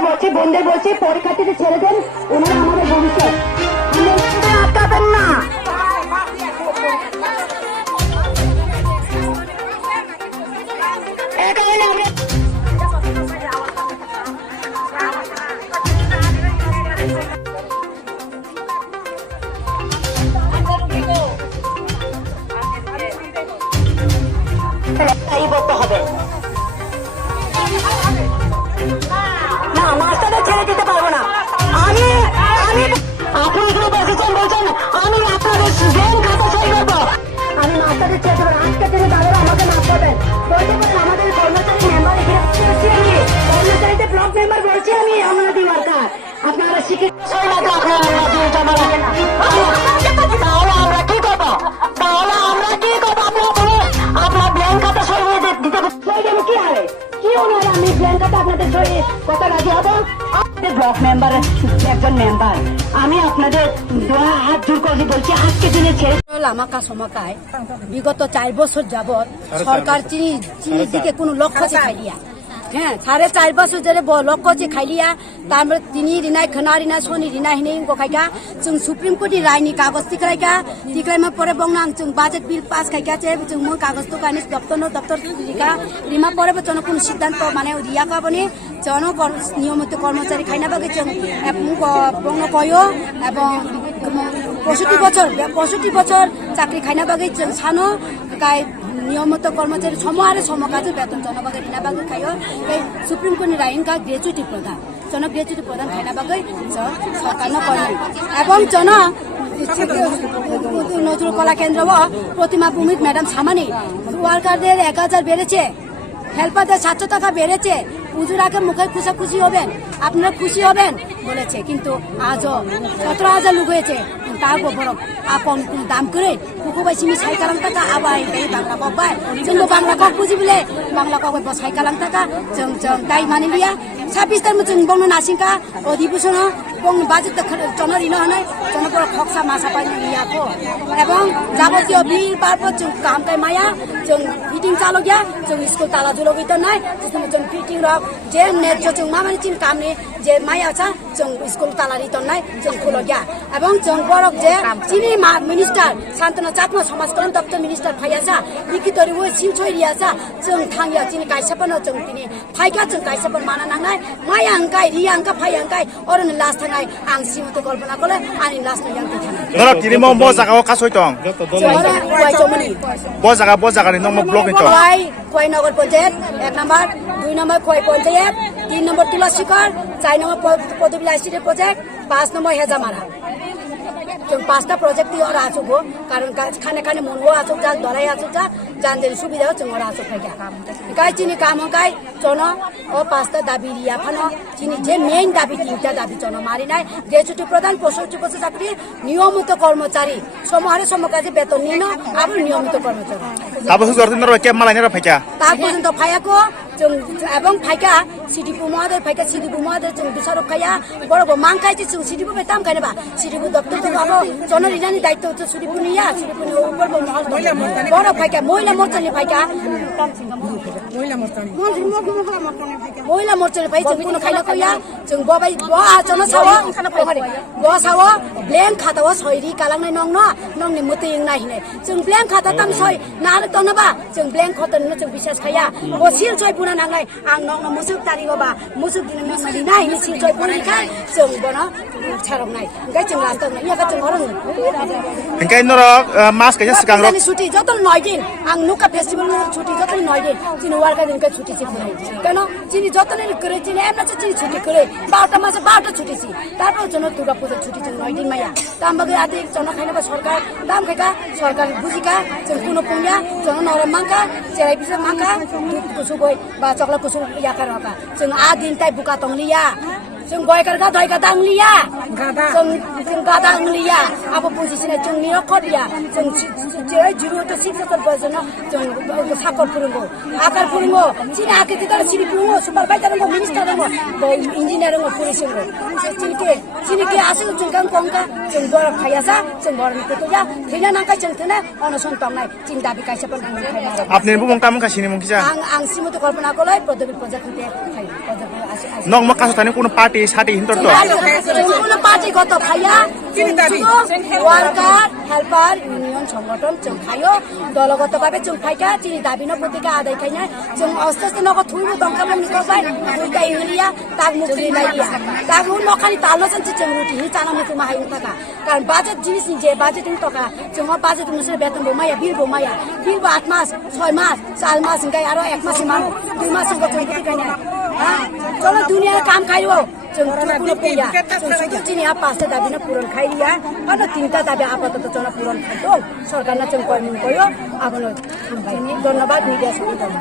ভাইদের বলছি, বোনদের বলছি, পরীক্ষার্থীদের ছেড়ে দেন, ওনারা আমাদের ভবিষ্যৎ, আটকাবেন না। এই বলতে হবে না, মাস্টারদের ছেড়ে দিতে পারবো না। আমি আমি আপনি এখানে বসেছেন, বলছেন আমি আপনাদের ব্রেন খাতা সই করবো। আমি মাস্টারদের ছেড়ে দেবেন, আজকে থেকে তাদের আমাকে মাফ করবেন। বলতে পারেন আমাদের কর্মচারী মেম্বার এখানে কর্মচারীতে ব্লক মেম্বার বলছি আমি আমরা দিওয়ারকার, আপনারা শিখে সই না তো আপনারা জমা রাখেন না। তাহলে আমরা কি করবো? তাহলে আমরা কি করবো? আপনার ব্রেন খাতা সই দিতে সই দেবো কি হারে? কি ওনার আমি ব্রেন খাতা আপনাদের সই কত রাজি হবো? ব্লক মেম্বার একজন মেম্বার, আমি আপনাদের হাত জোর করে বলছি আজকে দিনে ছেড়ে লামাকা সমাকায় বিগত 4 বছর যাবৎ সরকার চিনির দিকে কোনো লক্ষ্য খাইলিয়া, হ্যাঁ 4.5 বছর ধরে লক্ষ্য খাইলিয়া, তারপরে তিনি রিনাই খানা রিনা সনি রিনা হিনে খাইকা जों सुप्रीम कोर्ट रायनि कागज तिख्राइका तिख्राइमा परे बंना जों बाजेट बिल पास खाइका जों मो कागज तो कानि दप्तर रिका रिमा परे जन कुन सिद्धांत माने रियाका बने जन नियमित कर्मचारी खाइना बागे जों बंग कयो एवं 65 বছর চাকরি খাইনা বাগে जों सानो गाय नियमित कर्मचारी समहारे समकाजो बेतन जनबागे रिना बागे खायो सुप्रीम कोर्ट रायनका ग्रेजुटी प्रदान जन ग्रेजुटी प्रदान खाइना बागे सरकार कर्मी एवं जन নজরুল কলা কেন্দ্র প্রতিমা ভূমিক ম্যাডাম সামানি ওয়ার্কারদের 1000 বেড়েছে, হেল্পারদের 700 টাকা বেড়েছে, পুজোর আগে মুখে খুশি হবেন, আপনারা খুশি হবেন বলেছে, কিন্তু আজও 17,000 লোক হয়েছে। তারপর বড় আপন দাম করে কুকুবাইসিনি সাইকালাং টাকা আবার বাংলা কবাই जोंबो बांला कक बुझि बले बांला कक साइकालां टाका जों दाय मानि लिया 26 तारिख जों बंनो नासिंका अधिवेशन बंग बाजेट जन रिनो हनाय जन पर खक्सा मासा पाइनो लियाको एवं जाबतीय बिल पारपत जों काम काय माया जों मिटिंग चालु गया जों स्कुल ताला जुलो गइतो नाय जों फिटिंग र जे नेट जों मामानि चिन कामनि जे माया छ जों स्कुल ताला रितो नाय जों खुलो गया एवं जों बरक जे चिनि मिनिस्टर सान्तना चात्मा समाज कल्याण दप्तर मिनिस्टर फायासा लिखितरि वो सिलछोइ रियासा जों थांगिया चिनि काइसापन जों तिनि फाइका जों काइसापन माना नांनाय माया अंकाय रिया अंका फाइ अंकाय अरन लास्ट थांगाय आं सिमत कल्पना कले आनि लास्ट यां थांगाय नरा तिनि मो जागाव कासय दं जों जमनि बो जागा नि नंग ब्लक नि दं कोय नगर पंचायत 1 नंबर 2 नंबर कोय पंचायत 3 नंबर तुलसीकर 4 नंबर पदबिला स्टेट प्रोजेक्ट 5 नंबर हेजामारा जों 5टा प्रोजेक्ट और आछुगो कारण खाने खाने मनगो आछुग जा दराय आछुग जा जानदेन सुविधा जों और आछुग फाइका गाय चिनि काम गाय जन ओ 5टा दाबी रिया फानो चिनि जे मेन दाबी 3टा दाबी जन मारिनाय ग्रेजुटी प्रदान 65 বছর চাকরি নিয়মিত কর্মচারী সমহারে সমকাজে বেতন নিনো আবার নিয়মিত কর্মচারী তাবো জরদিন র কে মালাইনা র ফাইকা তা পর্যন্ত ফায়াকো जों एवं फाइका सिडिपु महोदय फाइका सिडिपु महोदय जों बिसारक खाया बरगो मांखाय जों सिडिपु बेताम खायबा सिडिपु दप्तर तो अब जनरिजानि दायित्व तो सिडिपु निया सिडिपु नि ऊपर महल बड़ फाइका महिला मोर्चानि फाइका महिला मोर्चानि फाइ जों कुनो खाइला कया जों बबाय ब आचन साव ब साव ब्लेंक खाता व सयरि कालांनाय नंग नंनि मते इंना हिने जों ब्लेंक खाता ताम सय नार तनबा जों ब्लेंक खतन जों बिसास खाया ओ सिल सय पुना नांगाय आं नंग मुसुक तारिगबा मुसुक दिन नंगनि नाय नि सिल सय पुनि खाय जों बन छारंनाय गाय जों लास्ट तंग याका जों हरं इंकाय नर मास के सिगां र छुट्टी जतन 9 दिन आं नुका फेस्टिवल छुट्टी जतन 9 दिन चिनि वार्का दिन का छुट्टी से पुराय केन चिनि जतन करे चिनि एमना चिनि छुट्टी करे 12टा मासे 12टा छुट्टी छि तारपर जन दुर्गा पूजा छुट्टी जों 9 दिन माया तामबगे आदि जन खाइना सरकार दाम खाइका सरकार बुझिका जों कुनो पुंया जन नरम मांका जेराय बिसे मांका दुध कुसु गय बा चकला कुसु याका रका जों आ दिन ताइ बुका तंलिया जों गयकारगा दयगा दांलिया जों गादा अंलिया अब बुझिसिना जों निरखबिया जों जेराय 0 to 6 बोसोर बजन जों साकर फोरोंगो आकार फोरोंगो चिना आके तर सिरि फोरोंगो सुपारभाइजार रंगो मिनिस्टार रंगो इन्जिनियर रंगो पुलिसंगो चिनिके आसे जों गां कंका जों बर खायासा जों बर निकोया थैना नांका जों थैना अनसन तंनाय चिन दाबि काइसापन आपनि बुंग काम खासिनि मुंखिजा आं सिमत कल्पना कलै प्रदबि प्रजाखते खाइ प्रजाखते Nong mo kaso tani kuno party sati hintor to. কোনো পার্টিগত ভাইয়া ওয়ার্কার হেল্পার ইউনিয়ন সংগঠন जों খাইও দলগতভাবে जों ফাইকা চিনি দাবিনো প্রতিকা আদায় খাইনা जों আস্তে আস্তে নগদ থুইবো দংকাম নিকবাই দুইটা ইউরিয়া তাক মুক্তি লাইয়া তাক নখানি তালসন जों রুটি চানা মুকু মাহাই থাকা কারণ বাজেট জিনিস যে বাজেটিং টাকা जों বাজেট অনুসারে বেতন বমায়া বিল 8 মাস 6 মাস 4 মাস গাই আরো 1 মাস মান 2 মাস গত কাইনা হ্যাঁ চলো দুনিয়ার কাম খাইও जों पुनो पुया जों सुदु चिनि पाँचटा दाबी पूरण खाइरिया अन तीनटा दाबी आपातत जों पूरण खाइदो सरकारना जों कयमुन कयो आबनो धन्यवाद मिडिया संगठन